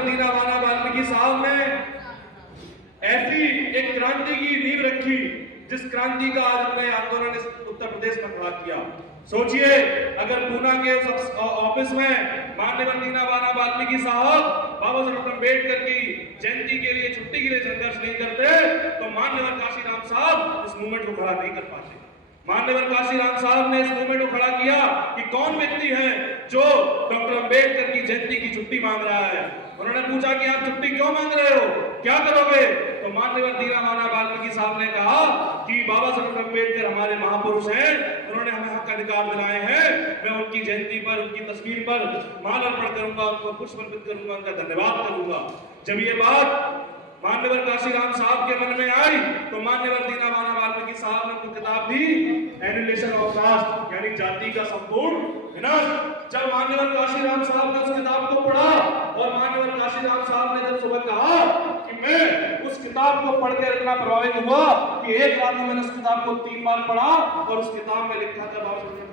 दीनावाना वाल्मीकि साहब ने ऐसी एक क्रांति की नींव रखी जिस क्रांति का आज हमने आंदोलन उत्तर प्रदेश में खड़ा किया। सोचिए, अगर पूना के ऑफिस में माननीय दीनावाना वाल्मीकि साहब बाबा साहब अम्बेडकर की जयंती के लिए छुट्टी के लिए संघर्ष नहीं करते तो माननीय काशीराम साहब इस मूवमेंट को खड़ा नहीं कर पाते। माननीय काशीराम साहब ने इस मूवमेंट को खड़ा किया कि कौन व्यक्ति है जो डॉक्टर अम्बेडकर की जयंती की छुट्टी मांग रहा है। उन्होंने पूछा कि आप छुट्टी क्यों मांग रहे हो, क्या करोगे? तो माननीय दीनावाना वाल्मीकि साहब ने कहा कि बाबा साहब अम्बेडकर हमारे महापुरुष हैं, उन्होंने हमें हक अधिकार दिलाए हैं। मैं उनकी जयंती पर, उनकी तस्वीर पर माल्यार्पण करूंगा, उनको पुष्प अर्पित करूंगा, उनका धन्यवाद करूंगा। जब ये बात माननीय काशीराम साहब के मन में आई तो माननीय दीनावाना वाल्मीकि साहब ने उनको किताब दी, एनिहिलेशन ऑफ कास्ट, यानी जाति का संपूर्ण विनाश। जब माननीय काशीराम साहब ने उस किताब को पढ़ा और माननीय काशीराम साहब ने जब सुबह कहा कि मैं उस किताब को पढ़ के इतना प्रभावित हुआ कि एक रात में मैंने उस किताब को 3 बार पढ़ा और उस किताब में लिखा था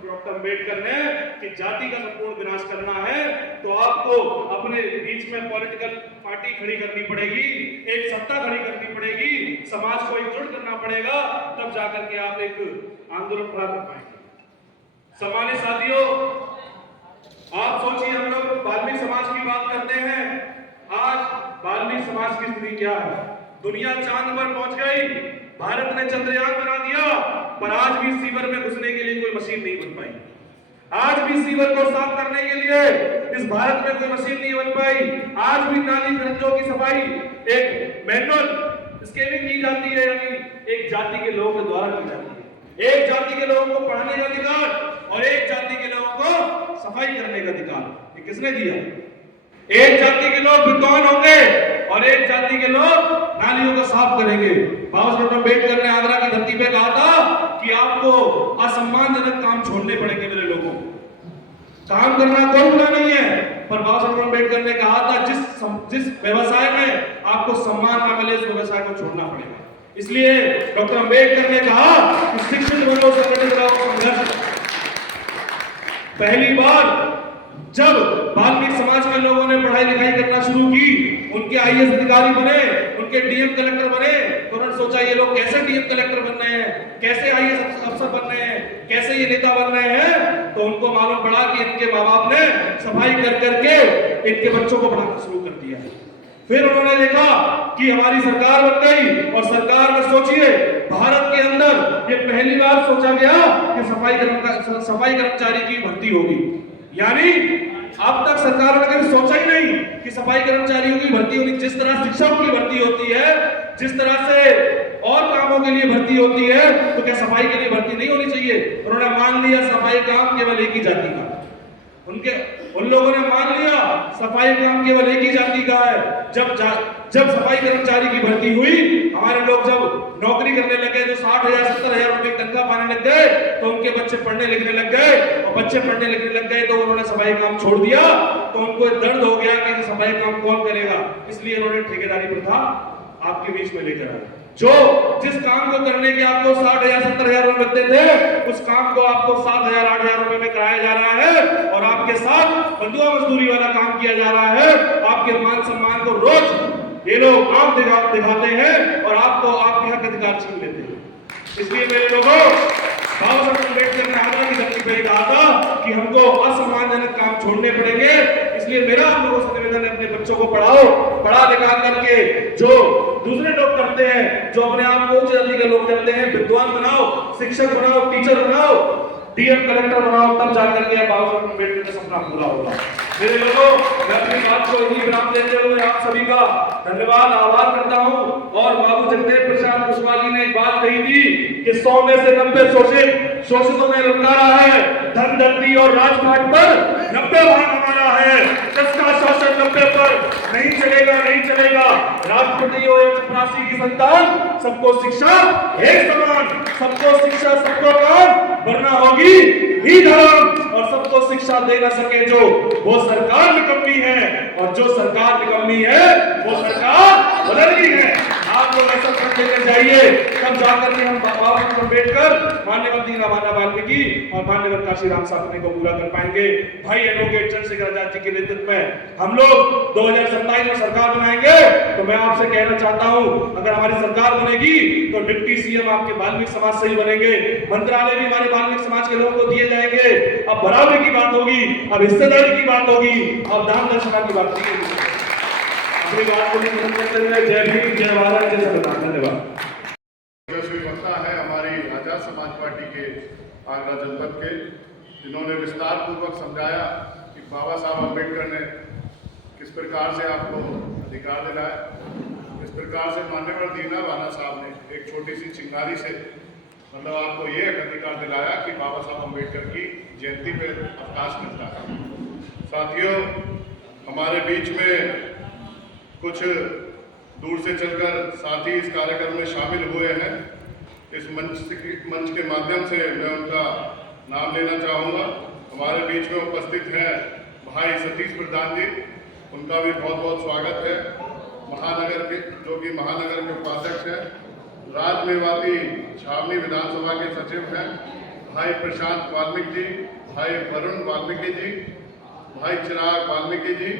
डॉक्टर अम्बेडकर ने कि जाति का संपूर्ण विनाश करना है तो आपको अपने बीच में पॉलिटिकल पार्टी खड़ी करनी पड़ेगी, एक सत्ता खड़ी करनी पड़ेगी, समाज को एकजुट करना पड़ेगा, तब जाकर के आप एक आंदोलन खड़ा कर पाएंगे। सम्मानित साथियों, आप सोचिए, हम लोग वाल्मीकि समाज की बात करते हैं। आज वाल्मीकि समाज की स्थिति क्या है? दुनिया चांद पर पहुंच गई, भारत ने चंद्रयान बना दिया, पर आज भी सीवर में घुसने के लिए कोई मशीन नहीं बन पाई। आज भी सीवर को साफ करने के लिए इस भारत में कोई मशीन नहीं बन पाई। आज भी नाली खंडों की सफाई एक मैनुअल स्केलिंग की जाती है, यानी एक जाति के लोगों के द्वारा की जाती है। एक जाति के लोगों को पढ़ाने का अधिकार और एक जाति के लोगों को सफाई करने का अधिकार, ये किसने दिया? एक जाति के लोग विद्वान होंगे और एक जाति के लोग नालियों को साफ करेंगे। बाबा साहब अम्बेडकर ने आगरा की धरती पे कहा था कि आपको असम्मानजनक काम छोड़ने पड़ेंगे मेरे लोगों को। काम करना कोई बुरा नहीं है, पर बाबा साहब अम्बेडकर ने कहा था जिस व्यवसाय में आपको सम्मान न मिले उस व्यवसाय को छोड़ना पड़ेगा। इसलिए डॉक्टर अम्बेडकर ने कहा कि शिक्षित बनो, संगठित रहो, संघर्ष। पहली बार जब वाल्मीकि समाज के लोगों ने पढ़ाई लिखाई करना शुरू की, उनके आईएएस अधिकारी बने, उनके डीएम कलेक्टर बने, तो उन्होंने सोचा ये लोग कैसे डीएम कलेक्टर बन रहे हैं, कैसे आईएएस अफसर बन रहे हैं, कैसे ये नेता बन रहे हैं। तो उनको मालूम पड़ा कि इनके माँ बाप ने सफाई कर करके इनके बच्चों को पढ़ाना शुरू कर दिया। फिर उन्होंने देखा कि हमारी सरकार बन गई और सरकार में सोचिए, भारत के अंदर ये पहली बार सोचा गया कि सफाई कर्मचारी की भर्ती होगी। यानी अब तक सरकार ने कभी सोचा ही नहीं कि सफाई कर्मचारियों की भर्ती होगी। जिस तरह शिक्षकों की भर्ती होती है, जिस तरह से और कामों के लिए भर्ती होती है, तो क्या सफाई के लिए भर्ती नहीं होनी चाहिए? उन्होंने मान लिया सफाई काम केवल एक ही जाति का। उन लोगों ने मान लिया सफाई काम केवल एक ही जाति का है। जब सफाई कर्मचारी की भर्ती हुई, हमारे लोग जब नौकरी करने लगे, जो 60,000 70,000 रुपए तनख्वाह पाने लग गए, तो उनके बच्चे पढ़ने लिखने लग गए, और बच्चे पढ़ने लिखने लग गए तो उन्होंने सफाई काम छोड़ दिया। तो उनको दर्द हो गया कि सफाई काम कौन करेगा, इसलिए उन्होंने ठेकेदारी प्रथा आपके बीच में लेकर आया। जो जिस काम को करने के आपको 60,000 70,000 रुपए मिलते थे, उस काम को आपको 7,000 8,000 रुपए में कराया जा रहा है, और आपके साथ बंधुआ मजदूरी वाला काम किया जा रहा है। आपके मान सम्मान को रोज ये लोग आंख दिखाते हैं और आपको आपके हक अधिकार छीन लेते हैं। इसलिए मेरे लोगों, बाबा साहब अम्बेडकर ने आगरा की धरती पर कहा था कि हमको असम्मानजनक काम छोड़ने पड़ेंगे। इसलिए मेरा आप लोगों से निवेदन है, अपने बच्चों को पढ़ाओ, पढ़ा लिखा करके जो दूसरे लोग करते हैं, जो अपने आप को उच्च जाति के लोग करते हैं, विद्वान बनाओ, शिक्षक बनाओ, टीचर बनाओ, डीएम कलेक्टर बनाओ, तब जाकर के बाबा साहब अम्बेडकर का सपना पूरा होगा। मेरे लोगों, मैं अपनी बात को यही विराम देते हुए आप सभी का धन्यवाद आभार करता हूं। और बाबू जगदेव प्रसाद कुशवाहा जी ने एक बात कही थी कि 100 में से 90 शोषितों ने ललकारा है, धन धरती और राजपाट पर 90 भाग हमारा है, इसका शासन 90 पर नहीं चलेगा, नहीं चलेगा। राष्ट्रपति और चपरासी की संतान, सबको शिक्षा एक समान, सबको शिक्षा सबको काम, वरना होगी ही धर्म। और सबको शिक्षा दे न सके जो, वो सरकार निकम्मी है, और जो सरकार निकम्मी है वो सरकार बदलनी है। आप लोग ऐसा फंड लेकर जाइए, तब जाकर के हम बाबा साहब अम्बेडकर, माननीय दीनदयाल वाल्मीकि और माननीय काशीराम सपने को पूरा कर पाएंगे। भाई एडवोकेट चंद्रशेखर आजाद जी के नेतृत्व में हम लोग 2027 में सरकार बनाएंगे। तो मैं आपसे कहना चाहता हूं, अगर हमारी सरकार बनेगी तो डिप्टी सीएम आपके वाल्मीकि समाज से ही बनेंगे, मंत्रालय भी हमारे वाल्मीकि समाज के लोगों को दिए जाएंगे। अब बराबरी की बात होगी, अब हिस्सेदारी की बात होगी, अब दान दक्षिणा की बात नहीं होगी। अपनी बात को खत्म करते हुए जय भीम, जय भारत, जय संविधान। धन्यवाद। वक्ता है हमारी आजाद समाज पार्टी के आगरा जनपद के, जिन्होंने विस्तार पूर्वक समझाया कि बाबा साहब अम्बेडकर ने किस प्रकार से आपको अधिकार दिलाया, किस प्रकार से माननीय दीनदयाल साहब ने एक छोटी सी चिंगारी से मतलब आपको ये अधिकार दिलाया कि बाबा साहब अम्बेडकर की जयंती पे अवकाश मिलता है। साथियों, हमारे बीच में कुछ दूर से चलकर साथी इस कार्यक्रम में शामिल हुए हैं। इस मंच के माध्यम से मैं उनका नाम लेना चाहूँगा। हमारे बीच में उपस्थित हैं भाई सतीश प्रधान जी, उनका भी बहुत बहुत स्वागत है। महानगर के जो कि महानगर के उपाध्यक्ष हैं, राज मेवाती छावनी विधानसभा के सचिव हैं, भाई प्रशांत वाल्मीकि जी, भाई वरुण वाल्मीकि जी, भाई चिराग वाल्मीकि जी,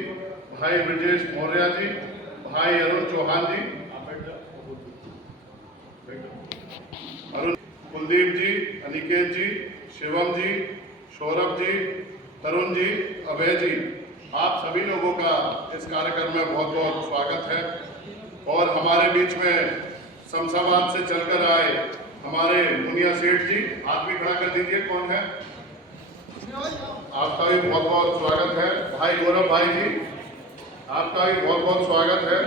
भाई ब्रजेश मौर्य जी, भाई अरुण चौहान जी, अरुण कुलदीप जी, अनिकेत जी, शिवम जी, सौरभ जी, तरुण जी, अभय जी, आप सभी लोगों का इस कार्यक्रम में बहुत बहुत स्वागत है। और हमारे बीच में शमशाबाद से चलकर आए हमारे मुनिया सेठ जी, हाथ भी खड़ा कर दीजिए, कौन है, आपका भी बहुत बहुत स्वागत है। भाई गौरव भाई जी, आपका भी बहुत बहुत स्वागत है।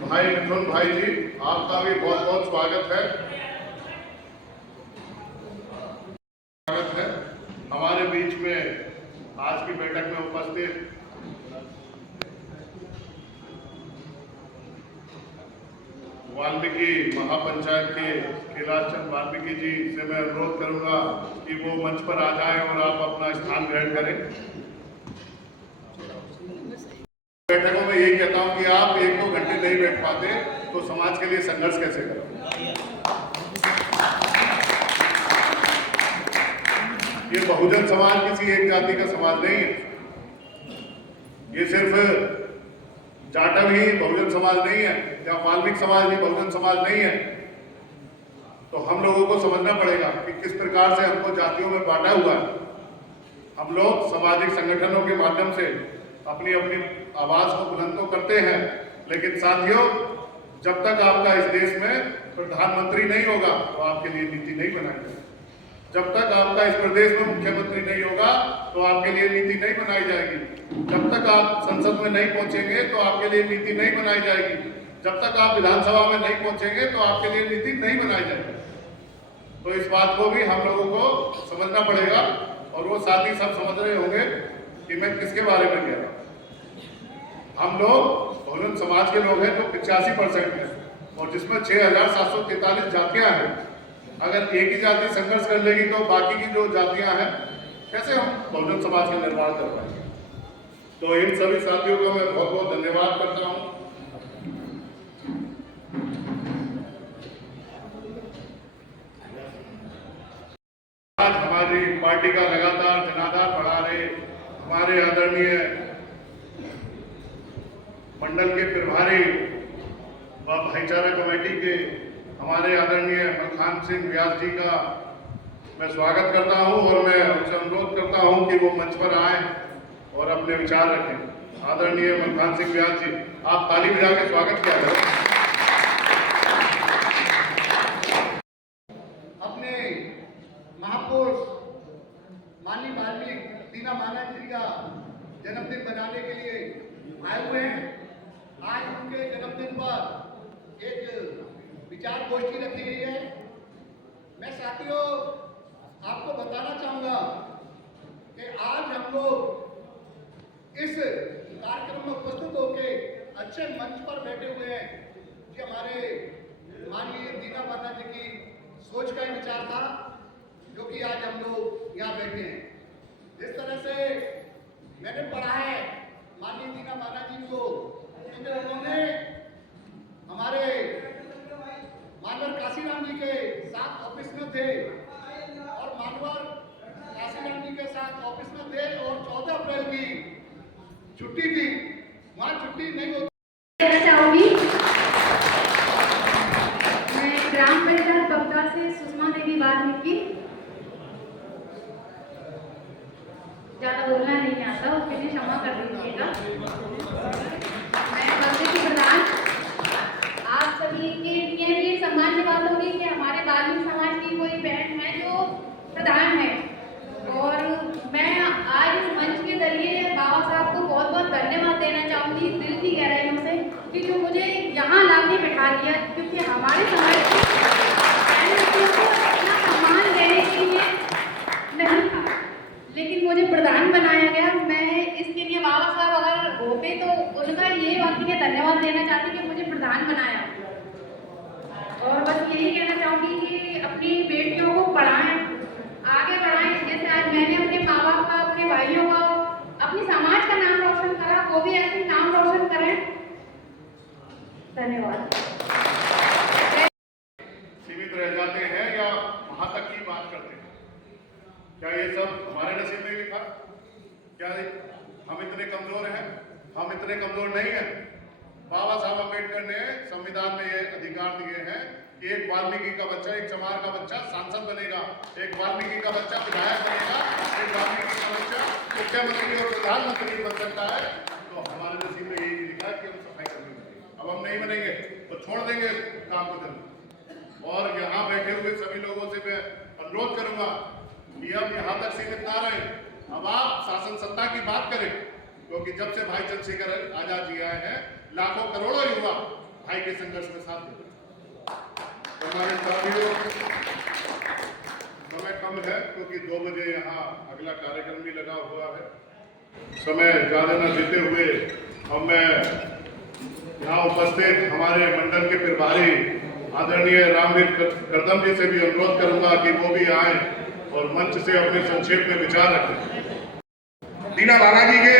भाई मिथुन भाई जी, आपका भी बहुत बहुत स्वागत है। स्वागत है। हमारे बीच में आज की बैठक में उपस्थित वाल्मीकि महापंचायत के कैलाश चंद वाल्मीकि जी से मैं अनुरोध करूंगा कि वो मंच पर आ जाएं और आप अपना स्थान ग्रहण करें। बैठकों में यही कहता हूं कि आप 1-2 घंटे नहीं बैठ पाते तो समाज के लिए संघर्ष कैसे करें। ये बहुजन समाज किसी एक जाति का समाज नहीं है, ये सिर्फ जाटव ही बहुजन समाज नहीं है या वाल्मीकि समाज भी बहुजन समाज नहीं है। तो हम लोगों को समझना पड़ेगा कि किस प्रकार से हमको जातियों में बांटा हुआ है। हम लोग सामाजिक संगठनों के माध्यम से अपनी अपनी आवाज को बुलंद तो करते हैं, लेकिन साथियों, जब तक आपका इस देश में प्रधानमंत्री नहीं होगा तो आपके लिए नीति नहीं बनाई जाएगी। जब तक आपका इस प्रदेश में मुख्यमंत्री नहीं होगा तो आपके लिए नीति नहीं बनाई जाएगी। जब तक आप संसद में नहीं पहुंचेंगे तो आपके लिए नीति नहीं बनाई जाएगी। जब तक आप विधानसभा में नहीं पहुंचेंगे तो आपके लिए नीति नहीं बनाई जाएगी। तो इस बात को भी हम लोगों को समझना पड़ेगा और वो साथ ही सब समझ रहे होंगे कि मैं किसके बारे में कह रहा हूँ। हम लोग बहुजन समाज के लोग हैं जो 85% हैं और जिसमें 6743 जातियां हैं। अगर एक ही जाति संघर्ष कर लेगी तो बाकी की जो जातियां हैं कैसे हम बहुजन समाज का निर्माण कर पाएंगे। तो इन सभी साथियों को मैं बहुत बहुत धन्यवाद करता हूं। आज हमारी पार्टी का लगातार जनाधार बढ़ा रहे हमारे आदरणीय मंडल के प्रभारी व भाईचारा कमेटी के हमारे आदरणीय मलखान सिंह व्यास जी का मैं स्वागत करता हूं और मैं उनसे अनुरोध करता हूं कि वो मंच पर आएं और अपने विचार रखें। आदरणीय मलखान सिंह व्यास जी, आप ताली बजा के स्वागत किया करें। अपने महापुरुष माननीय वाल्मीकि दीनदयाल जी का जन्मदिन बनाने के लिए आए हुए हैं। आज उनके जन्मदिन पर एक विचार गोष्ठी रखी गई है। मैं साथियों आपको बताना चाहूंगा कि आज हम लोग इस कार्यक्रम में उपस्थित होकर अच्छे मंच पर बैठे हुए हैं कि हमारे माननीय दीनदयाल जी की सोच का विचार था जो कि आज हम लोग यहाँ बैठे हैं। जिस तरह से मैंने पढ़ा है माननीय दीनदयाल जी को, उन्होंने हमारे ऑफिस में थे और 14 अप्रैल की छुट्टी थी, वहाँ छुट्टी नहीं होती। कहना चाहूंगी, मैं ग्राम पंचायत बगदा से सुषमा देवी वाल्मीकि। ज्यादा बोलना नहीं आता, उसके लिए क्षमा कर दीजिएगा। मैं बगदे की प्रधान। आप सभी के लिए भी सामान्य बात होगी कि हमारे वाल्मीकि समाज की कोई बहन है जो प्रधान है, और मैं आज इस मंच के जरिए बाबा साहब को बहुत बहुत धन्यवाद देना चाहूँगी दिल की गहराइयों से, कि जो मुझे यहाँ लाके बिठा दिया, क्योंकि हमारे समाज के बहन को अपना सम्मान देने के लिए नहीं था, लेकिन मुझे प्रधान बनाया गया। मैं इसके लिए बाबा साहब अगर होते तो उनका ये बात के लिए धन्यवाद देना चाहती कि मुझे प्रधान बनाया। और बस यही कहना चाहूँगी कि अपनी बेटियों को पढ़ाएं, आगे बढ़ाएं। जैसे आज मैंने अपने माँ बाप का, अपने भाइयों का, अपनी समाज का नाम रोशन करा, वो भी ऐसे नाम रोशन करें। धन्यवाद। सीमित रह जाते हैं या वहां तक की बात करते हैं? क्या ये सब हमारे नसीब में भी था? क्या हम इतने कमजोर हैं? हम इतने कमजोर नहीं हैं। बाबा साहब अम्बेडकर ने संविधान में ये अधिकार दिए हैं कि एक वाल्मीकि का बच्चा, एक चमार का बच्चा सांसद बनेगा, एक वाल्मीकि का बच्चा विधायक बनेगा, एक वाल्मीकि का बच्चा मुख्यमंत्री और प्रधानमंत्री बन सकता है। तो हमारे नसीब में यही लिखा है कि हम सफाई कर्मी बनेंगे। अब हम नहीं बनेंगे तो छोड़ देंगे काम को करना। और यहाँ बैठे हुए सभी लोगों से मैं अनुरोध करूंगा कि अब यहाँ तक सीमित ना रहे, अब आप शासन सत्ता की बात करें, क्योंकि जब से भाई चंद्रशेखर आजाद जी आए हैं, लाखों करोड़ों युवा भाई के संघर्ष में साथ देते। हमारे साथियों, समय कम है क्योंकि 2 बजे यहाँ अगला कार्यक्रम भी लगा हुआ है। समय ज्यादा न देते हुए अब मैं यहाँ उपस्थित हमारे मंडल के प्रभारी आदरणीय रामवीर करदम जी से भी अनुरोध करूंगा कि वो भी आए और मंच से अपने संक्षेप में विचार रखें। दीना नाना जी के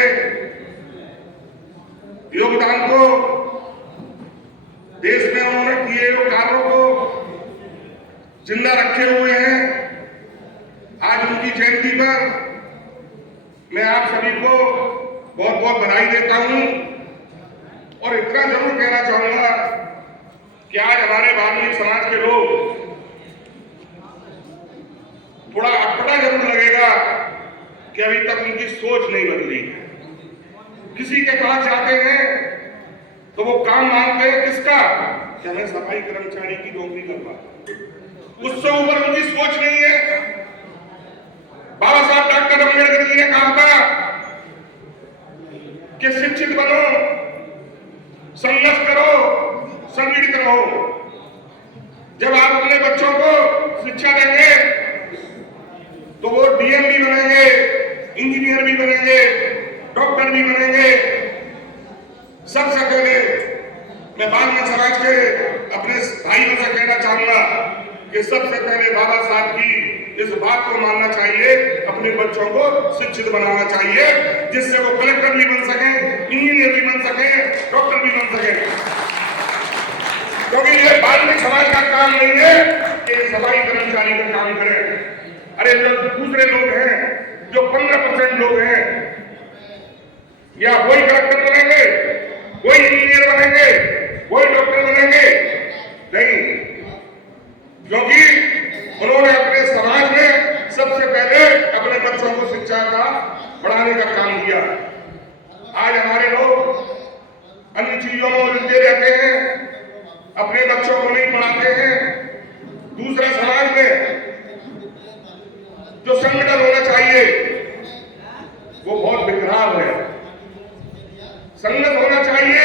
योगदान को, देश में उन्होंने किए हुए कार्यों को जिंदा रखे हुए हैं। आज उनकी जयंती पर मैं आप सभी को बहुत बहुत बधाई देता हूं, और इतना जरूर कहना चाहूंगा कि आज हमारे वाल्मीकि समाज के लोग, थोड़ा अटपटा जरूर लगेगा कि अभी तक उनकी सोच नहीं बदली है। किसी के पास जाते हैं तो वो काम मांगते हैं किसका, कि हमें सफाई कर्मचारी की नौकरी करवा। उससे ऊपर उनकी सोच नहीं है। बाबा साहब डॉक्टर अम्बेडकर जी ने कहा था कि शिक्षित बनो, संघर्ष करो, संगठित रहो। जब आप अपने बच्चों को शिक्षा देंगे तो वो डीएम भी बनेंगे, इंजीनियर भी बनेंगे, डॉक्टर भी बनेंगे। सबसे पहले मैं वाल्मीकि समाज के अपने भाइयों से कहना चाहूंगा कि सबसे पहले बाबा साहब की इस बात को मानना चाहिए, अपने बच्चों को शिक्षित बनाना चाहिए, जिससे वो कलेक्टर भी बन सके, इंजीनियर भी बन सके, डॉक्टर भी बन सके। क्योंकि ये वाल्मीकि समाज का काम नहीं है कि सफाई कर्मचारी का काम करें। अरे जो दूसरे लोग हैं, जो 15% लोग हैं, या वही कलेक्टर बनेंगे, वही इंजीनियर बनेंगे, वही डॉक्टर बनेंगे? नहीं, क्योंकि उन्होंने अपने समाज में सबसे पहले अपने बच्चों को शिक्षा का बढ़ाने का काम किया। आज हमारे लोग अन्य चीजों में उलझे रहते हैं, अपने बच्चों को नहीं पढ़ाते हैं। दूसरा, समाज में जो संगठन होना चाहिए वो बहुत बिखराव है। संगठन होना चाहिए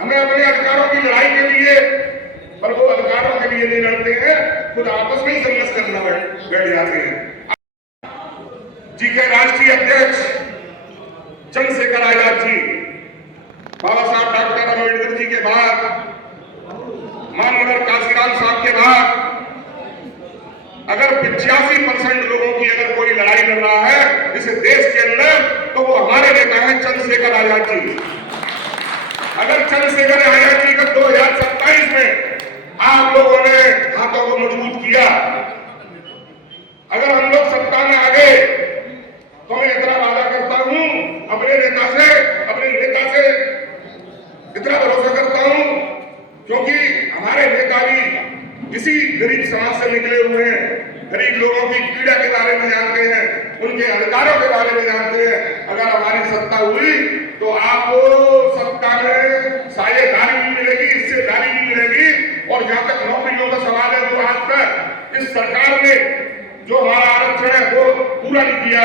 हमें अपने अधिकारों की लड़ाई के लिए, पर वो अधिकारों के लिए नहीं लड़ते हैं, खुद आपस में ही संघर्ष करना बैठ जाते हैं। जी के राष्ट्रीय अध्यक्ष चंद्रशेखर आजाद जी, बाबा साहब डॉक्टर अम्बेडकर जी के बाद, माननीय काशीराम साहब के बाद, अगर 85% लोगों की अगर कोई लड़ाई लड़ रहा है इस देश के अंदर, तो वो हमारे नेता हैं चंद्रशेखर आजाद जी। अगर चंद्रशेखर आजाद जी का 2027 में आप लोगों ने हाथों को मजबूत किया, अगर हम लोग सत्ता में आ गए उनके अधिकारों के बारे में जानते हैं। अगर हमारी सत्ता हुई तो आपको सत्ता में साझेदारी भी मिलेगी, हिस्सेदारी भी मिलेगी। और जहां तक नौकरियों का सवाल है, जो आज तक इस सरकार ने जो हमारा आरक्षण है वो पूरा नहीं किया।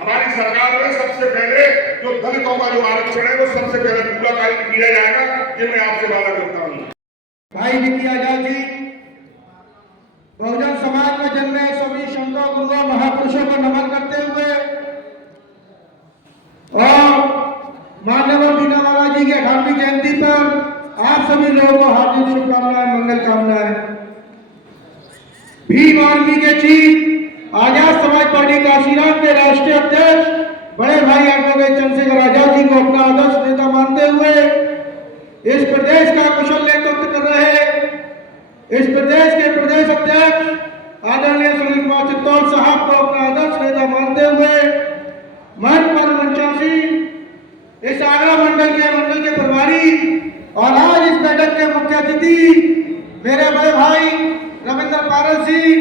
हमारी सरकार में सबसे पहले जो दलितों का जो आरक्षण है वो सबसे पहले पूरा किया जाएगा, ये मैं आपसे वादा करता हूँ। भाई विकी आजाद जी बहुजन समाज में जन्मे सभी संतों गुरुओं महापुरुषों को नमन करते हुए और माननीय बीना माला जी की 18वीं जयंती पर आप सभी लोगों को हार्दिक शुभकामनाएं, मंगल कामनाएं। भीम आर्मी के चीफ आजाद समाज पार्टी काशीराम के राष्ट्रीय अध्यक्ष बड़े भाई एडवोकेट चंद्रशेखर आजाद जी को अपना आदर्श नेता मानते हुए इस प्रदेश का कुशल नेतृत्व कर रहे इस प्रदेश के प्रदेश अध्यक्ष आदरणीय सुनील कुमार चित्तौड़ साहब को अपना आदर्श नेता मानते हुए महंत मंचासी, इस आगरा मंडल के प्रभारी और आज इस बैठक के मुख्य अतिथि मेरे बड़े भाई रविंद्र पारस सिंह,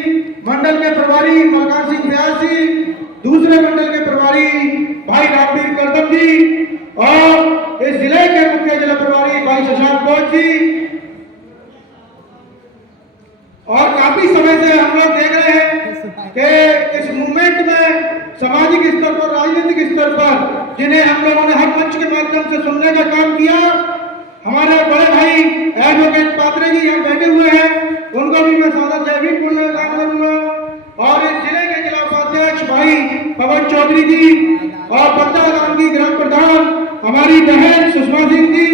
मंडल के प्रभारी मलकान सिंह व्यास जी, दूसरे मंडल के प्रभारी भाई रामवीर करदम जी और इस जिले के मुख्य जिला प्रभारी भाई शशांक बोस जी। और काफी समय से हम लोग देख रहे हैं कि इस मूवमेंट में सामाजिक स्तर पर, राजनीतिक स्तर पर जिन्हें हम लोगों ने हर मंच के माध्यम से सुनने का काम किया, हमारे बड़े भाई एडवोकेट पात्रे जी यहाँ बैठे हुए हैं, उनको भी मैं सादर जय भीम बोलने का काम करूंगा। और इस जिले के जिला उपाध्यक्ष भाई पवन चौधरी जी और पत्ता गांव की ग्राम प्रधान हमारी बहन सुषमा सिंह जी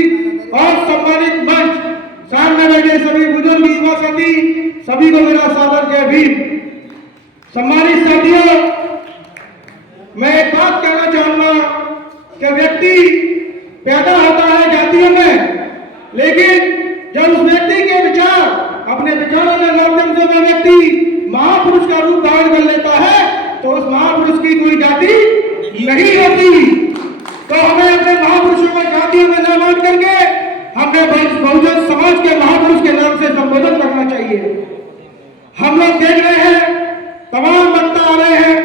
और सम्मानित मंच सामने बैठे सभी बुजुर्ग युवा साथी, सभी को मेरा सादर जय भीम। सम्मानित साथियों, मैं एक बात कहना चाहूंगा कि व्यक्ति पैदा होता है जातियों में, लेकिन जब उस व्यक्ति के विचार अपने विचारों के माध्यम से वह व्यक्ति महापुरुष का रूप धारण कर लेता है तो उस महापुरुष की कोई जाति नहीं होती। तो हमें अपने महापुरुषों को जातियों में न मान करके हमें बहुजन समाज के महापुरुष के नाम से संबोधन करना चाहिए। हम लोग देख रहे हैं तमाम वक्ता आ रहे हैं,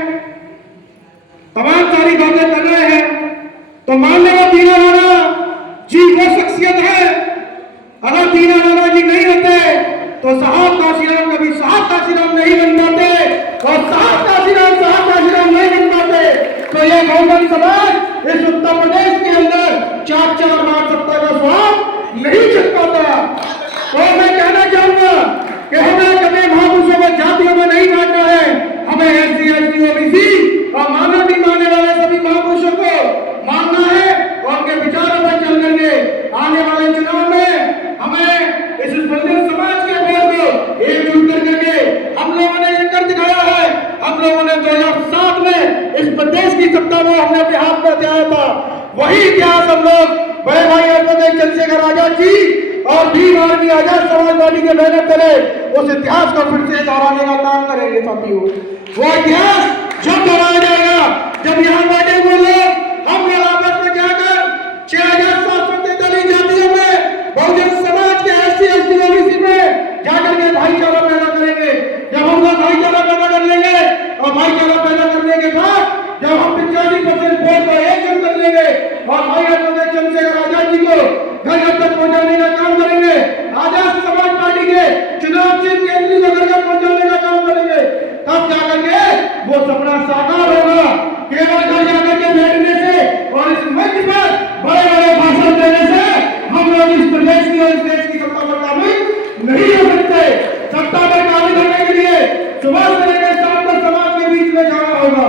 तमाम सारी बातें कर रहे हैं, तो माननीय दीना नाना जी वो शख्सियत है, अगर दीना नाना जी नहीं होते तो साहब काशीराम कभी साहब काशीराम नहीं बन पाते और साहब काशीराम नहीं बन पाते तो ये बहुजन समाज इस उत्तर प्रदेश के अंदर 4 बार सत्ता का स्वाद नहीं चल पाता। और मैं कहना चाहूंगा कि हमें कभी महापुरुषों को जातियों में नहीं बांटना है, हमें SC, ST, OBC और मानव भी मानने वाले सभी महापुरुषों को मानना है और उनके विचारों पर चल करके आने वाले चुनाव में हमें इस बहुजन समाज के बोर्ड को एकजुट करके हम लोगों ने ये कर दिखाया है। हम लोगों ने 2007 में इस प्रदेश की सत्ता को हमने अपने हाथ में दिया था, वही इतिहास हम लोग बड़े भाई एडवोकेट चंद्रशेखर आजाद जी और भीम आर्मी आजाद समाज पार्टी के मेहनत करे उस इतिहास को फिर से दोहराने का काम करेंगे साथियों। वो इतिहास जब दोहराया जाएगा जब यहाँ बैठे हुए लोग हम लोग आपस में जाकर 6743 जातियों में बहुजन समाज के SC, ST, OBC में जाकर के भाईचारा पैदा करेंगे। जब हम लोग भाईचारा पैदा कर लेंगे और भाईचारा पैदा करने के बाद जब हम 85% वोट को एकजुट कर लेंगे और भाई एडवोकेट चंद्रशेखर आजाद जी को घर घर तक पहुंचाने का काम करेंगे, आजाद समाज पार्टी के चुनाव चिन्ह केंद्रीय को घर घर पहुंचाने का काम करेंगे, तब जाकर के वो सपना साकार होगा। केवल घर जाकर के बैठने से और इस मंच पर बड़े बड़े भाषण देने से हम लोग इस प्रदेश की और इस देश की सत्ता पर काबिज नहीं हो सकते। सत्ता पर काबिज होने के लिए सुबह से लेकर शाम तक समाज के बीच में जाना होगा,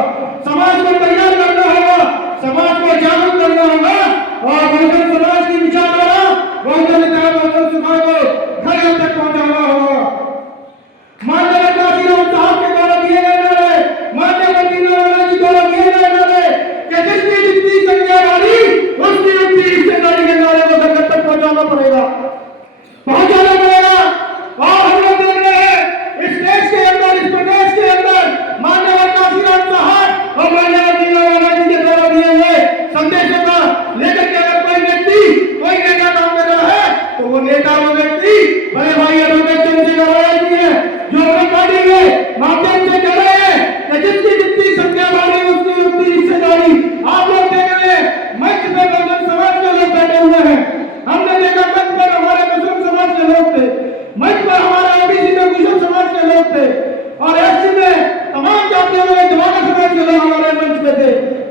समाज को तैयार करना होगा, समाज को जागरूक करना होगा और बहुजन समाज की विचारधारा बहुजन समाज को घर घर तक पहुंचाना होगा। माननीय काशीराम साहब के द्वारा दिए गए नारे, माननीय दीना नाना जी द्वारा दिए गए नारे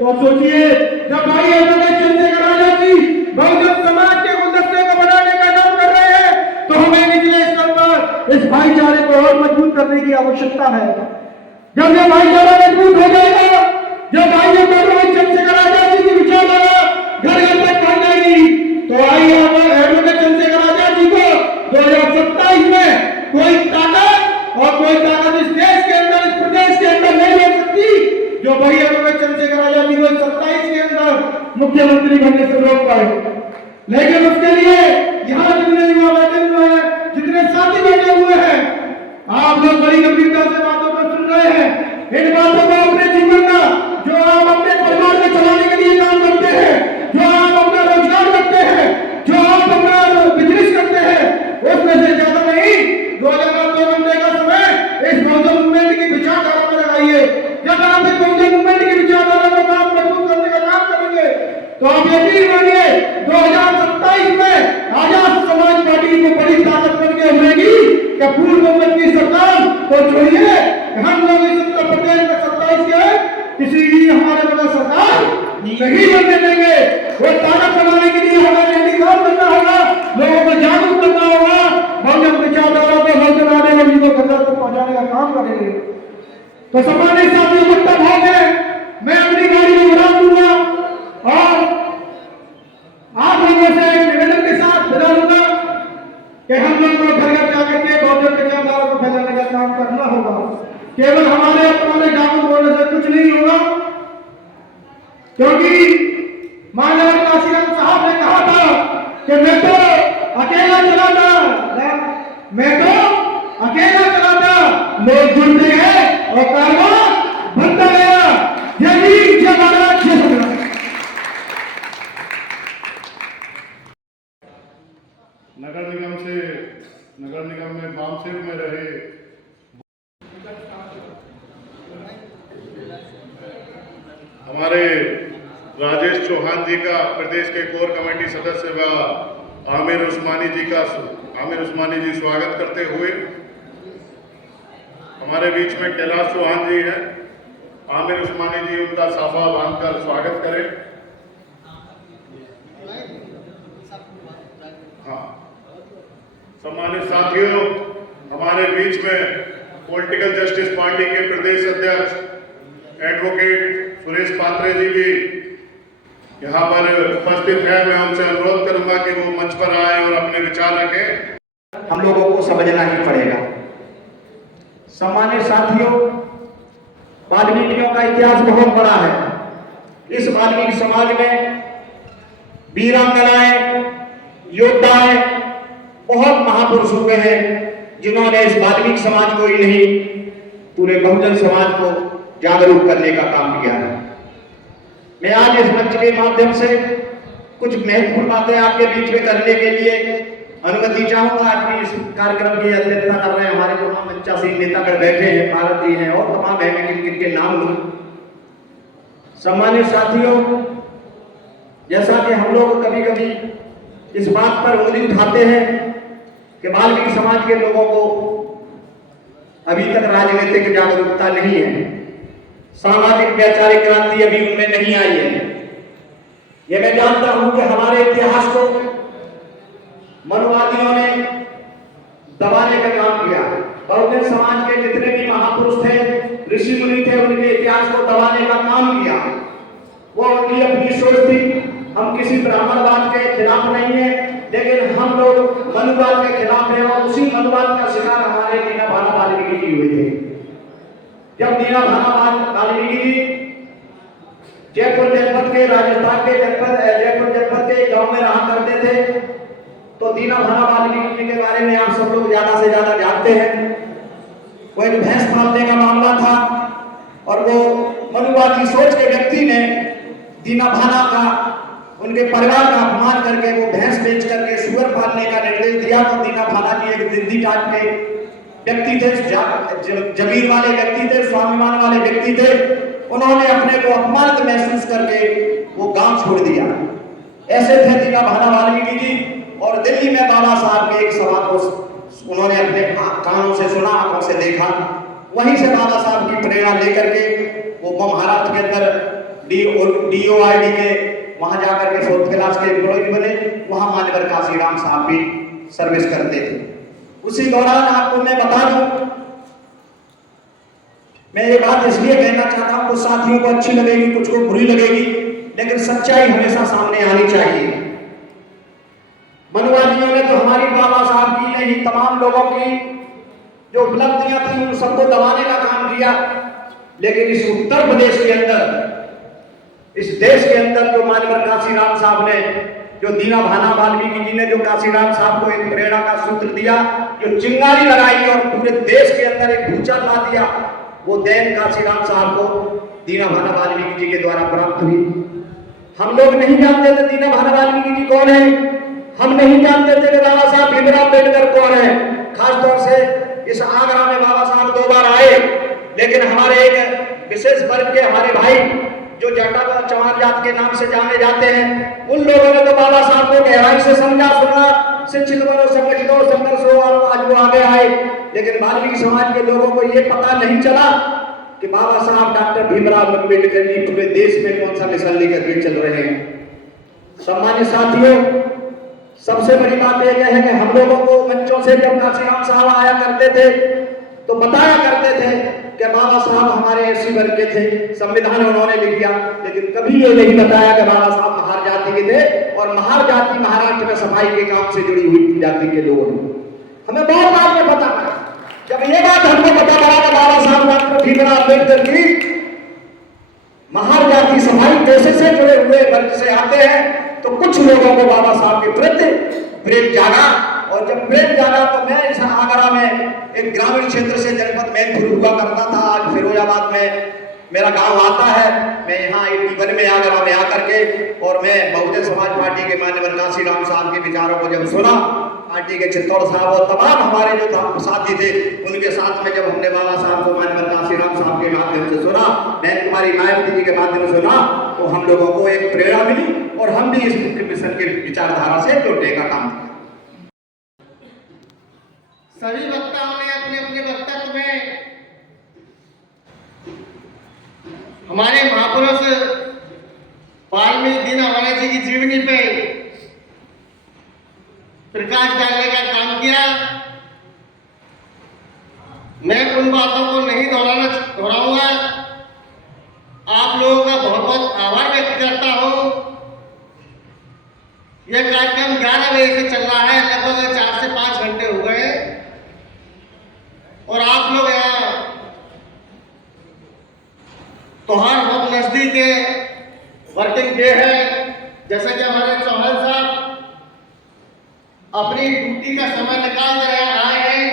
तो सोचिए, जब भाई एडवोकेट चंद्रशेखर आजाद जी बहुजन समाज के गुलदस्ते को बढ़ाने का काम कर रहे हैं, तो हमें निचले स्तर पर इस भाईचारे को और मजबूत करने की आवश्यकता है। जब ये भाईचारा मजबूत हो जाएगा, जब भाई एडवोकेट चंद्रशेखर आजाद जी की विचारधारा घर घर तक पहुंच जाएगी, तो आइए एडवोकेट चंद्रशेखर आजाद जी को 2027 में कोई ताकत और कोई ताकत इस देश के अंदर, इस प्रदेश के अंदर नहीं हो सकती जो भाई एडवोकेट चंद्रशेखर आजाद जी को 27 के अंदर मुख्यमंत्री बनने से रोक पाए। लेकिन उसके लिए यहाँ जितने युवा बैठे हुए हैं, जितने साथी बैठे हुए हैं, आप लोग बड़ी गंभीरता से बातों को सुन रहे हैं। इन बातों को अपने जीवन का, जो आप अपने परिवार को चलाने के लिए काम करते हैं, जो आप अपना रोजगार करते हैं, जो आप अपना बिजनेस करते हैं, उसमें से ज्यादा नहीं 2 घंटे का समय इस बहुजन मूवमेंट की विचारधारा में लगाइए। जब आप इस बहुजन मूवमेंट की विचारधारा को काम मजबूत करने का काम करेंगे, तो आप यकीन मानिए 2027 में आजाद समाज पार्टी को बड़ी ताकत बन के उभरेगी कि पूर्व कांग्रेस की सरकार को छोड़िए, हम लोग इस उत्तर प्रदेश में 27 के किसी भी हमारे बड़ा सरकार नहीं बनने देंगे। वो ताकत बनाने के लिए हमें यही काम करना होगा, लोगों को जागरूक करना होगा, बहुजन विचारधारा को बहुजन आइडियोलॉजी को घर तक पहुंचाने का काम करेंगे। तो सम्मानित साथियों, मुद्दा भाग है, मैं अपनी गाड़ी में विराम दूंगा और आप लोगों से निवेदन के साथ विदा लूंगा कि हम लोग को घर घर जाकर के बहुजन विचारधारा को फैलाने का काम करना होगा। केवल हमारे अपने जागरूक होने से कुछ नहीं होगा, क्योंकि मानव काशीराम साहब ने कहा था कि मैं तो अकेला चला था, लोग जुड़ते हैं और कारवां बनता गया। यही जय महाराज जय संग्राम। नगर निगम में बामसेव में रहे हमारे राजेश चौहान जी का, प्रदेश के कोर कमेटी सदस्य व आमिर उस्मानी जी स्वागत करते हुए, हमारे बीच में कैलाश चौहान जी हैं, आमिर उस्मानी जी उनका साफा बांधकर स्वागत करें। हाँ, सम्मानित साथियों, हमारे बीच में पॉलिटिकल जस्टिस पार्टी के प्रदेश अध्यक्ष एडवोकेट सुरेश पात्रे जी भी यहाँ पर उपस्थित है। मैं उनसे अनुरोध करूंगा कि वो मंच पर आए और अपने विचार रखें। हम लोगों को समझना ही पड़ेगा। सम्मानित साथियों, वाल्मीकियों का इतिहास बहुत बड़ा है। इस वाल्मीकि समाज में वीरांगनाएं, योद्धाएं, बहुत महापुरुष हुए हैं जिन्होंने इस वाल्मीकि समाज को ही नहीं, पूरे बहुजन समाज को जागरूक करने का काम किया है। मैं आज इस मंच के माध्यम से कुछ महत्वपूर्ण बातें आपके बीच में करने के लिए अनुमति चाहूंगा। आज की इस कार्यक्रम की अध्यक्षता कर रहे हैं हमारे तमाम मंचासीन नेतागण बैठे हैं, भारत जी हैं और तमाम बहनें किन के नाम लूं। सम्मानित साथियों, जैसा कि हम लोग कभी कभी इस बात पर उंगली उठाते हैं कि वाल्मीकि समाज के लोगों को अभी तक राजनीतिक जागरूकता नहीं है, सामाजिक वैचारिक क्रांति अभी उनमें नहीं आई है। ये मैं जानता हूं कि हमारे इतिहास को मनुवादियों ने दबाने का काम किया। बहुजन समाज के जितने भी महापुरुष थे, ऋषि मुनि थे, उनके इतिहास को दबाने का काम किया। वो उनकी अपनी सोच थी। हम किसी ब्राह्मणवाद के खिलाफ नहीं है, लेकिन हम लोग मनुवाद के खिलाफ हैं और उसी मनुवाद का शिकार हमारे दीना भाना वाल्मीकि जी हुए थे। जब दीना भाना वाल्मीकि जी जयपुर जनपद के, राजस्थान के जयपुर जनपद के गांव में रहा करते थे, तो दीना भाना वाल्मीकि जी के बारे में आप सब लोग ज्यादा से ज्यादा जानते हैं। वो एक भैंस पालने का मामला था और वो मनुवादी सोच के व्यक्ति ने दीना भाना का, उनके परिवार का अपमान करके वो भैंस बेच करके सुअर पालने का निर्देश दिया। तो दीना भाना जी एक जिंदी टाट के व्यक्ति थे, जमीन वाले व्यक्ति थे, स्वाभिमान वाले व्यक्ति थे। उन्होंने अपने को अपमानित महसूस करके वो गांव छोड़ दिया। ऐसे थे दीना भाना वाल्मीकि जी। और दिल्ली में बाबा साहब के एक सभा को उन्होंने अपने कानों से सुना, आंखों से देखा। वहीं से बाबा साहब की प्रेरणा लेकर के वो महाराष्ट्र के अंदर DOID के वहां जाकर के 4th क्लास के एम्प्लॉय भी बने, वहां मान्यवर काशीराम साहब भी सर्विस करते थे। उसी दौरान आपको मैं बता दूं, मैं ये बात इसलिए कहना चाहता हूं, कुछ साथियों को अच्छी लगेगी, कुछ को बुरी लगेगी, लेकिन सच्चाई हमेशा सामने आनी चाहिए। मनुवादियों ने तो हमारी बाबा साहब की नहीं, तमाम लोगों की जो उपलब्धियां थी उन सबको दबाने का काम किया, लेकिन इस उत्तर प्रदेश के अंदर, इस देश के अंदर जो मान्यवर काशीराम साहब ने, जो दीना भाना वाल्मीकि जी ने जो काशीराम साहब को एक प्रेरणा का सूत्र दिया, जो चिंगारी लगाई और पूरे देश के अंदर एक भूचाल ला दिया, वो देन काशीराम साहब को दीना भाना वाल्मीकि जी के द्वारा प्राप्त हुई। हम लोग नहीं जानते थे दीना भाना वाल्मीकि जी कौन है, हम नहीं जानते थे कि बाबा साहब भीमराव अम्बेडकर कौन है। खासतौर से इस आगरा में बाबा साहब 2 बार आए, लेकिन हमारे एक विशेष वर्ग के हमारे भाई जो जाटा चमार जात के नाम से जाने जाते हैं, उन लोगों ने तो बाबा साहब को गहराई से समझा, सुना, शिक्षित बनो, संगठित हो, संघर्ष हो, और आज वो आगे आए। लेकिन वाल्मीकि समाज के लोगों को ये पता नहीं चला कि बाबा साहब डॉक्टर भीमराव अम्बेडकर जी पूरे देश में कौन सा मिशन लेकर के चल रहे हैं। सम्मानित साथियों, सबसे बड़ी बात यह है कि हम लोगों को मंचों से जब काशीराम साहब आया करते थे तो बताया करते थे कि बाबा साहब हमारे एससी वर्ग के थे, संविधान उन्होंने लिख दिया, लेकिन कभी ये नहीं बताया कि बाबा साहब महार जाति के थे, और महार जाति महाराष्ट्र में सफाई के काम से जुड़ी हुई जाति के लोग हैं। हमें बहुत बाद में पता है, जब ये बात हमको पता लगा कि बाबा साहब डॉक्टर भीमराव अम्बेडकर जी महार जाति सफाई पेशे से जुड़े हुए वर्ग से आते हैं, तो कुछ लोगों को बाबा साहब के प्रति प्रेम जागा। और जब प्रेम जागा तो मैं इस आगरा में एक ग्रामीण क्षेत्र से जनपद मैनपुर हुआ करता था, आज फिरोजाबाद में मेरा गांव आता है। मैं यहाँ 81 में आगरा में आकर के, और मैं बहुजन समाज पार्टी के मान्यवर काशीराम साहब के विचारों को जब सुना, पार्टी के चित्तौड़ साहब और तमाम हमारे जो साथी थे उनके साथ में जब हमने बाबा साहब को मान्यवर काशीराम साहब के माध्यम से सुना, नैन कुमारी मायावती जी के माध्यम से सुना, तो हम लोगों को एक प्रेरणा मिली और हम भी इस मिशन के विचारधारा से जुड़ने का काम किया। सभी वक्ताओं ने अपने अपने वक्तव्य में हमारे महापुरुष वाल्मीकि दीना भाना जी की जीवनी पे प्रकाश डालने का काम किया। मैं उन बातों को नहीं दोहराऊंगा। आप लोगों का बहुत बहुत आभार व्यक्त करता हूं। यह कार्यक्रम 11 बजे से चल रहा है, लगभग 4 से 5 घंटे हो गए, और आप लोग यहाँ त्योहार बहुत नजदीक है, वर्किंग डे है, जैसा कि हमारे चौहान साहब अपनी ड्यूटी का समय निकाल कर आए हैं,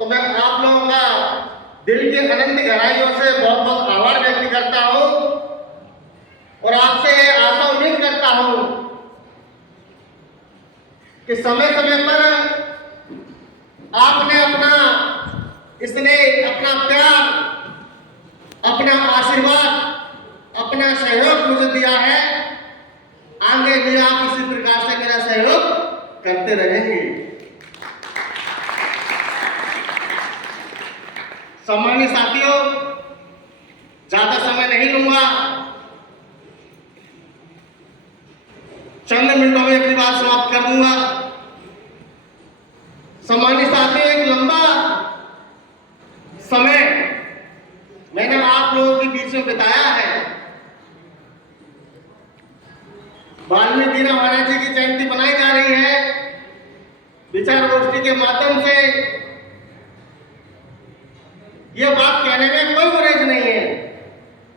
तो मैं आप लोगों का दिल के अनंत गहराइयों से बहुत बहुत आभार व्यक्त करता हूं, और आपसे आशा उम्मीद करता हूं कि समय समय पर आपने अपना स्नेह, अपना प्यार, अपना आशीर्वाद, अपना सहयोग मुझे दिया है। आगे भी आप इसी प्रकार से मेरा सहयोग करते रहेंगे। सम्मानित साथियों, ज्यादा समय नहीं लूंगा, चंद मिनटों में अपनी बात समाप्त कर दूंगा। सम्मानित साथियों, एक लंबा समय मैंने आप लोगों के बीच में बिताया है। वाल्मीकि दीना भाना जी की जयंती मनाई जा रही है। विचार गोष्ठी के माध्यम से यह बात कहने में कोई गुरेज नहीं है।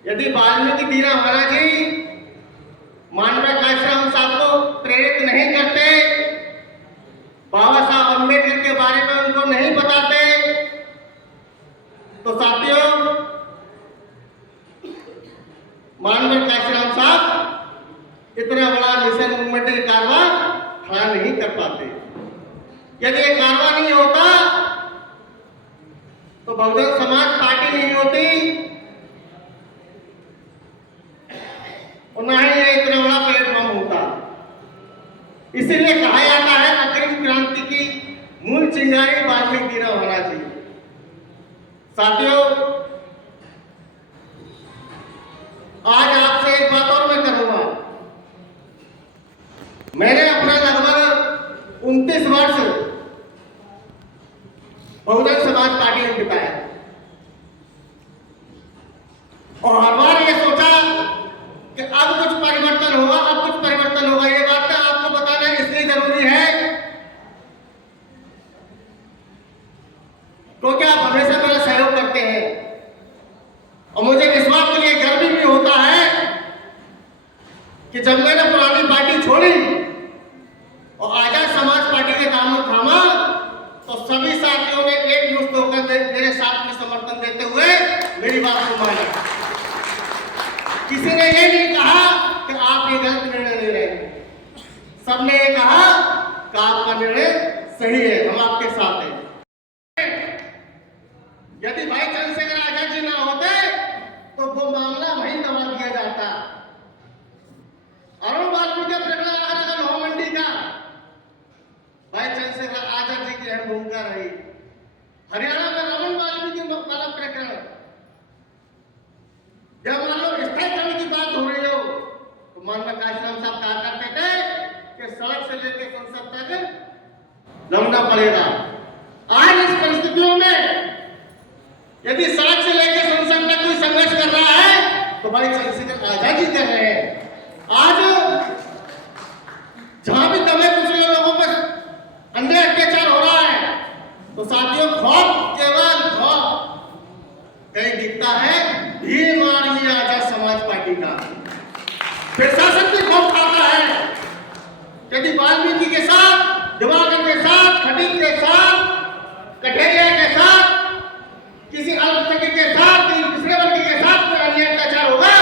यदि वाल्मीकि दीना भाना जी माननीय काशीराम साहब को प्रेरित नहीं करते, बाबा साहब अम्बेडकर के बारे में उनको नहीं बताते, तो साथियों माननीय काशीराम साहब इतना बड़ा मिशन मूवमेंट का कारवा खड़ा नहीं कर पाते। यदि ये कारवा नहीं होता तो बहुजन समाज पार्टी नहीं होती, और ना ही ये इतना बड़ा प्लेटफॉर्म होता। इसीलिए कहा जाता है अग्रिम क्रांति की मूल चिंगारी वाल्मीकि दीना भाना जी। साथियों, किसी ने ये नहीं कहा कि आप ये गलत निर्णय ले रहे हैं, सबने ये कहा कि आपका निर्णय सही है, हम आपके साथ हैं। यदि भाई चंद्रशेखर आजाद जी ना होते तो वो मामला वहीं दबा दिया जाता। अरुण वाल्मीकि प्रकरण अगर हो मंडी का, भाई चंद्रशेखर आजाद जी की अहम भूमिका रही। हरियाणा में अरुण वाल्मीकि वाला प्रकरण, जब मान लो स्थायीकरण की बात हो रही हो तो मानना काशीराम साहब कहा करते थे कि सड़क से लेकर संसद तक लड़ना पड़ेगा। आज इस परिस्थितियों में यदि सड़क से लेकर संसद तक कोई संघर्ष कर रहा है तो भाई चंद्रशेखर आजाद जी कर रहे हैं। आज जहां भी दबे कुचले लोगों पर अन्याय अत्याचार हो रहा है तो साथियों खौफ, केवल खौफ कहीं दिखता है भीम आर्मी आजाद समाज पार्टी का। प्रशासन भी खौफ खाता है। यदि वाल्मीकि के साथ, दिवाकर के साथ, खटीक के साथ, कठेरिया के साथ, किसी अल्पसंख्यक के साथ, पिछड़े वर्ग के साथ कोई अन्याय अत्याचार होगा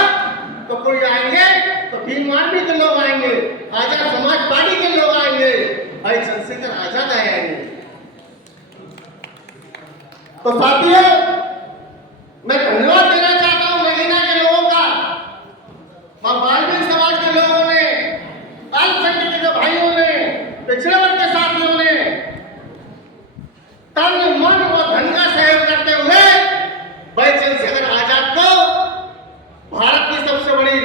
तो कोई आएंगे तो भीम आर्मी के लोग आएंगे, आजाद समाज पार्टी के लोग आएंगे, भाई चंद्रशेखर आजाद आएंगे। तो साथियों मैं धन्यवाद देना चाहता हूं नगीना के लोगों का, वाल्मीकि समाज के लोगों ने, अल्पसंख्यक के भाइयों ने, पिछड़े वर्ग के साथियों ने तन मन और धन का सहयोग करते हुए भाई चंद्रशेखर आजाद को भारत की सबसे बड़ी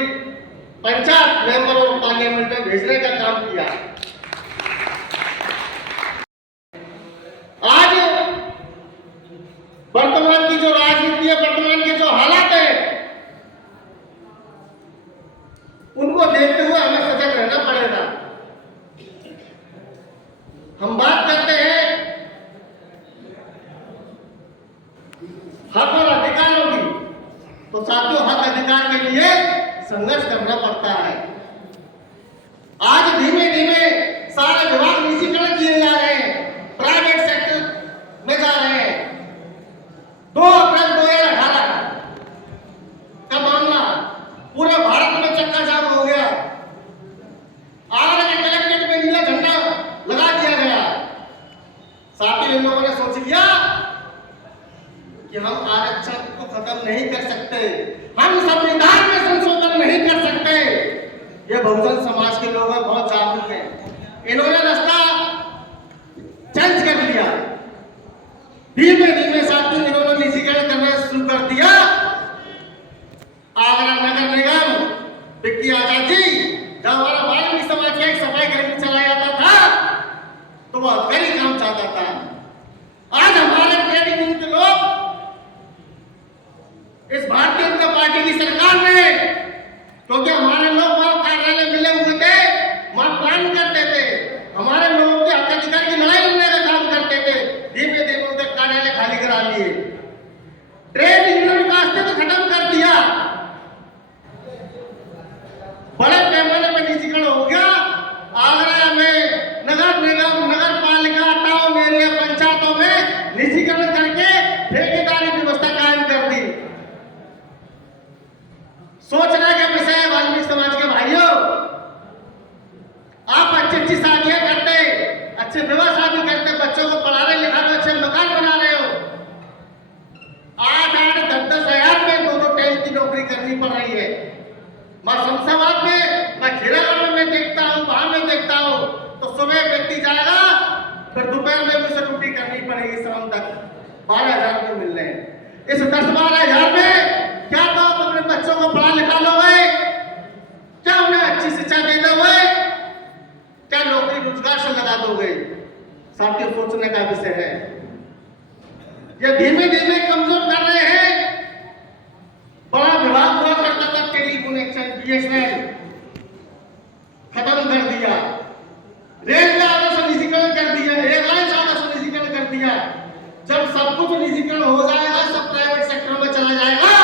पंचायत मेंबर ऑफ पार्लियामेंट में भेजने का काम किया। आज वर्तमान की जो राजनीति है, वर्तमान के जो हालात है, उनको देखते हुए हमें सजग रहना पड़ेगा। हम बात करते हैं हक और अधिकारों की, तो साथियों हक अधिकार के लिए संघर्ष करना पड़ता है। आज धीमे धीमे सारे विभाग निजीकरण किए जा रहे हैं, प्राइवेट सेक्टर में जा रहे हैं। 2 अप्रैल 2018 का मामला पूरे भारत में चक्का जाम हो गया। आगरा के कलेक्ट्रेट में नीला झंडा लगा दिया गया। साथी इन लोगों ने सोच लिया कि हम आरक्षण को खत्म नहीं कर सकते, हम संविधान में संशोधन नहीं कर सकते। ये बहुजन समाज के लोग बहुत जागरूक हैं, इन्होंने रास्ता चेंज कर लिया। धीमे धीमे साथियों इन्होंने निजीकरण करना शुरू कर दिया। आगरा नगर निगम, विक्की आजाद जी, जब हमारा वाल्मीकि समाज का एक सफाई कर्मी चला जाता था तो वह हथकड़ी काम चाहता था। आज हमारे ट्रेड यूनियन के लोग इस भारतीय जनता पार्टी की सरकार ने, क्योंकि हमारे लोग वहां कार्यालय मिले हुए थे, वहां प्लान करते थे, हमारे लोगों के हक अधिकार की लड़ाई लड़ने का काम करते थे, धीमे धीमे उनके कार्यालय खाली करा लिए, ट्रेड यूनियन का अस्तित्व खत्म कर दिया। बड़े पैमाने पर निजीकरण हो गया। आगरा में नगर निगम, नगर पालिका, टाउन एरिया पंचायतों में निजीकरण करके ठेकेदारी व्यवस्था कायम कर दी। सोचने का विषय है वाल्मीकि समाज के भाइयों, आप अच्छी शादियां करते, अच्छे विवाह शादी करते, बच्चों को पढ़ा रहे, लिखा रहे, अच्छे मकान बना रहे हो, 8-8, 10-10 हजार में 2-2 टाइम की नौकरी करनी पड़ रही है। मैं शमशाबाद में, मैं खेड़ागांव में देखता हूँ, वहां में देखता हूँ, तो सुबह व्यक्ति जाएगा, फिर दोपहर में उसे ड्यूटी करनी पड़ेगी, शाम तक 12,000 रुपये मिल रहे हैं। इस 10-12 हजार में क्या तो आप अपने बच्चों को पढ़ा लिखा लोगे, क्या उन्हें अच्छी शिक्षा दे दोगे, क्या नौकरी रोजगार से लगा दोगे? साथियों सोचने का विषय है। ये धीमे धीमे कमजोर कर रहे हैं। बड़ा विभाग हुआ करता था टेलीकनेक्शन, BSNL खत्म कर दिया, रेलवे आधा से निजीकरण कर दिया, एयरलाइंस आधा से निजीकरण कर दिया। जब सब कुछ निजीकरण हो जाएगा, सब प्राइवेट सेक्टर में चला जाएगा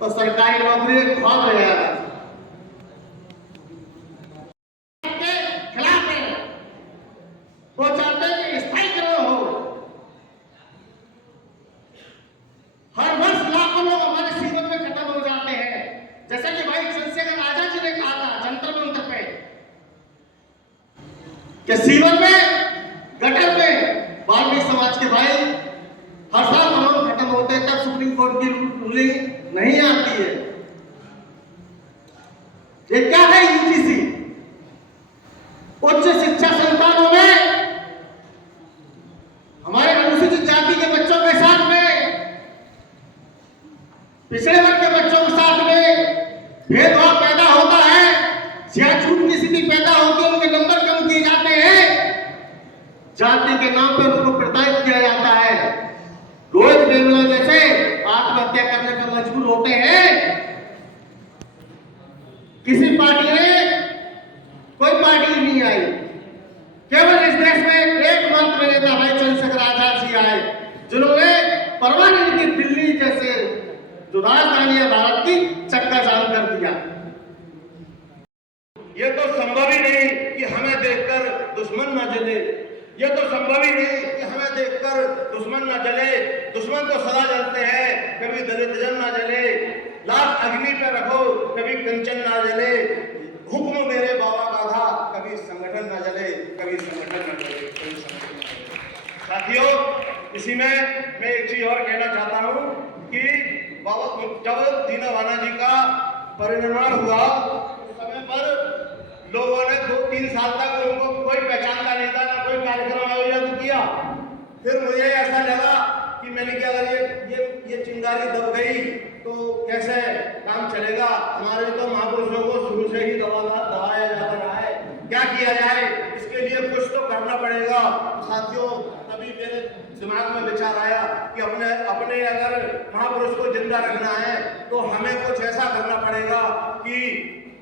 तो सरकारी नौकरी एक ख्वाब हो जाएगा। खिलाफ है, वो चाहते हैं कि स्थायीकरण हो। हर वर्ष लाखों लोग हमारे सीवन में खत्म हो जाते हैं। जैसे कि सीवर में, गटर में वाल्मीकि समाज के भाई हर साल कानून खत्म होते हैं, तब सुप्रीम कोर्ट की रूलिंग नहीं आती है। ये क्या है यूजीसी? उच्च शिक्षा संस्थानों में हमारे अनुसूचित जाति के बच्चों के साथ में, पिछड़े वर्ग के बच्चों के साथ में भेदभाव पैदा होता है, छूट की स्थिति पैदा होती है, उनके नंबर कम किए जाते हैं, जाति के नाम पर उनको प्रताड़ित किया जाता है। रोहित वेमुला जैसे आत्महत्या करने पर मजबूर होते हैं। किसी पार्टी ने, कोई पार्टी नहीं आई, केवल इस देश में एकमात्र नेता भाई चंद्रशेखर आजाद जी आए, जिन्होंने परवाह नहीं की, दिल्ली जैसे जो राजधानी है भारत की, चक्का जाम कर दिया। ये तो संभव ही नहीं कि हमें देखकर दुश्मन न जले, ये तो संभव ही नहीं कि हमें देखकर दुश्मन न जले। दुश्मन तो सदा जलते हैं, कभी दलित जन न जले, लाश अग्नि पे रखो कभी कंचन ना जले, हुक्म मेरे बाबा का था कभी संगठन न जले, कभी संगठन न जले, कभी संगठन न जले। साथियों, इसी में मैं एक चीज और कहना चाहता हूं कि बाबा जब दीना भाना जी का परिनिर्वाण हुआ उस समय पर लोगों ने 2-3 साल तक उनको कोई पहचानता नहीं था, ना कोई कार्यक्रम आयोजन किया। फिर मुझे ऐसा लगा कि मैंने क्या, अगर ये चिंगारी दब गई तो कैसे काम चलेगा। हमारे तो महापुरुषों को शुरू से ही दबाया जाता रहा है, क्या किया जाए, इसके लिए कुछ तो करना पड़ेगा। साथियों, तभी मेरे दिमाग में विचार आया कि अपने अगर महापुरुष को जिंदा रखना है तो हमें कुछ ऐसा करना पड़ेगा कि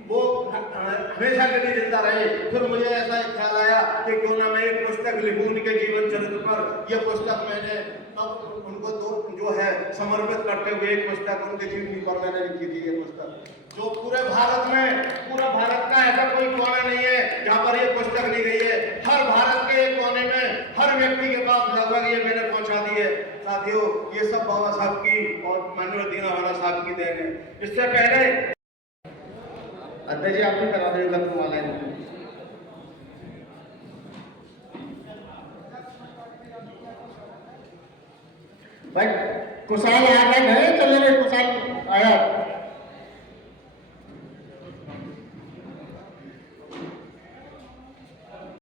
वो हमेशा के लिए जिंदा रहे। फिर मुझे ऐसा एक ख्याल आया कि क्यों ना मैं एक पुस्तक लिखूं उनके जीवन चरित्र पर। यह पुस्तक मैंने अब उनको जो है समर्पित करते हुए एक पुस्तक उनके जीवनी पर मैंने लिखी थी। ये पुस्तक जो पूरे भारत में, पूरा भारत का ऐसा कोई कोना नहीं है जहाँ पर ये पुस्तक ली गई है। हर भारत के एक कोने में हर व्यक्ति के पास लगभग ये मैंने पहुंचा दी है। साथियों, ये सब बाबा साहब की और माननीय दीना भाना साहब की देन है। इससे पहले अध्यक्ष जी, आप भी करा देगा वाला है। भाई कुशाल आ गए, चले कुशाल आया।